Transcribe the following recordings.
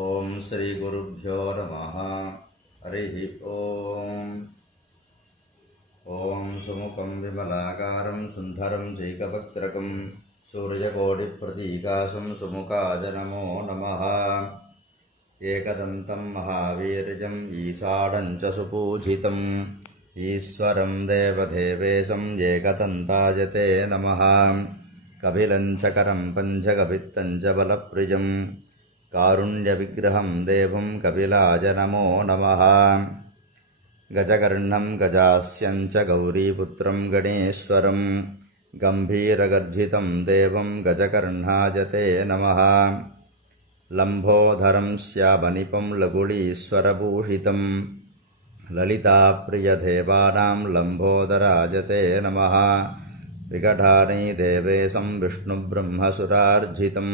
ఓం శ్రీ గురుభ్యో నమః. హరి ఓం. ఓం సుముఖం విమలాకారం సుందరం చైకవక్త్రకం సూర్యకోటిప్రతీకాశం సుముఖాయ నమో నమః. ఏకదంతం మహావీర్యం ఈశాఢం చ సుపూజితం ఈశ్వరం దేవదేవేశం ఏకదంతాయ తే నమః. కపిలం చకరం పంచకపిత్తం చ బలప్రియం కారుణ్యవిగ్రహం దేవం కపిలాయ నమో నమః. గజకర్ణం గజాస్యం చ గౌరీపుత్రం గణేశ్వరం గంభీరగర్జితం దేవం గజకర్ణాయ తే నమః. లంబోదరం శ్యామనిపం లగుళీశ్వరభూషితం లలితాప్రియదేవానాం లంబోదరాయ తే నమః. వికటానీ దేవేశం విష్ణుబ్రహ్మసురార్జితం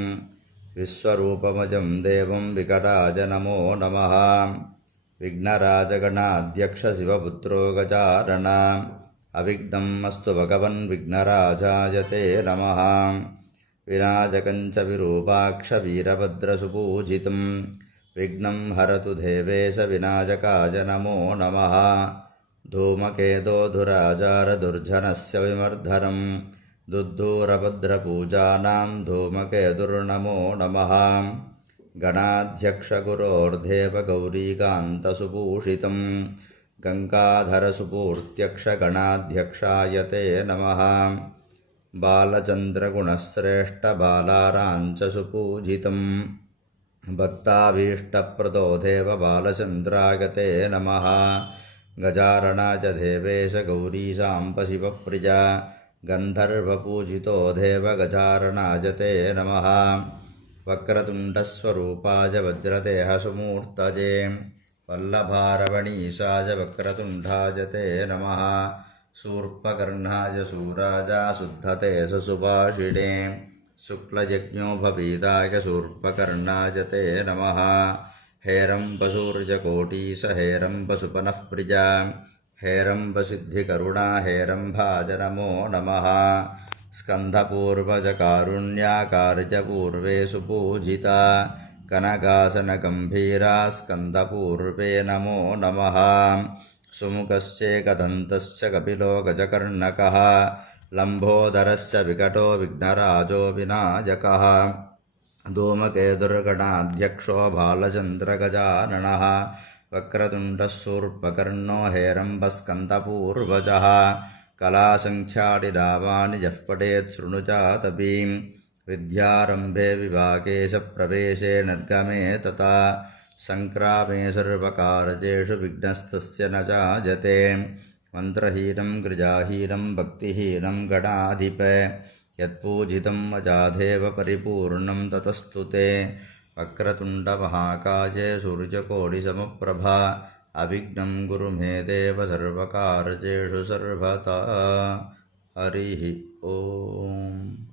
విశ్వరూపమజం దేవం వికటాయ నమో నమః. విఘ్నరాజగణాధ్యక్ష శివపుత్రో గజానన అవిఘ్నం అస్తు భగవన్ విఘ్నరాజాయ తే నమః. వినాయకం చ విరూపాక్ష వీరభద్రసుపూజితం విఘ్నం హరతు దేవేశ వినాయకాయ నమో నమః. ధూమకేతోధురాజారదుర్జనస్య విమర్ధనం దుద్దూరభద్రపూజానాం ధూమకేతుర్నమో నమః. గణాధ్యక్షగురోర్దేవగౌరీకాन्तసుభూషితం గంగాధరసుపూర్త్యక్ష గణాధ్యక్షాయ తే నమః. బాలచంద్రగుణశ్రేష్ఠ బాలారాంచ సుపూజితం భక్తాభీష్టప్రదో దేవ బాలచంద్రాయ తే నమః. గజారణాయ దేవేశ గౌరీశాంబ శివప్రియ గంధర్వపూజితో దేవ గజారణాయ తే నమః. వక్రతుండస్వరూపాయ వజ్రదేహసుమూర్తయే వల్లభారవణీశాయ వక్రతుండాయ తే నమః. శూర్పకర్ణాయ శూరాయ శుద్ధతే సుభాషిణే శుక్లయజ్ఞోపవీతాయ శూర్పకర్ణాయ తే నమః. హేరంబసూర్యకోటీశ హేరంబసుపనఃప్రియ హేరంబసిద్ధికరుణా హేరంబాయ నమో నమః. స్కంధపూర్వజ కారుణ్యాకార్యపూర్వే సుపూజిత కనకాసనగంభీరా స్కంధపూర్వే నమో నమః. సుముఖశ్చేకదంతశ్చ కపిలో గజకర్ణకః లంబోదరశ్చ వికటో విఘ్నరాజో వినాయకః. ధూమకేతుర్గణాధ్యక్షో బాలచంద్రగజాననః వక్రతుండః శూర్పకర్ణో హేరంబస్కందపూర్వజः. కళాసంఖ్యాడిరావాణి యః పఠేత్ శృణుజాతపీం విద్యారంభే విభాగే చ ప్రవేశే నిర్గమే తథా సంక్రామే సర్వకార్యేషు విఘ్నస్తస్య న జాయతే. మంత్రహీనం గృజాహీనం భక్తిహీనం గణాధిప యత్పూజితం అజాదేవ పరిపూర్ణం తతస్తు తే. వక్రతుండమహాకాయే సూర్యకోటిసమప్రభా అవిఘ్నం గురు మే దేవ సర్వకార్యేషు సర్వదా. హరి ఓం.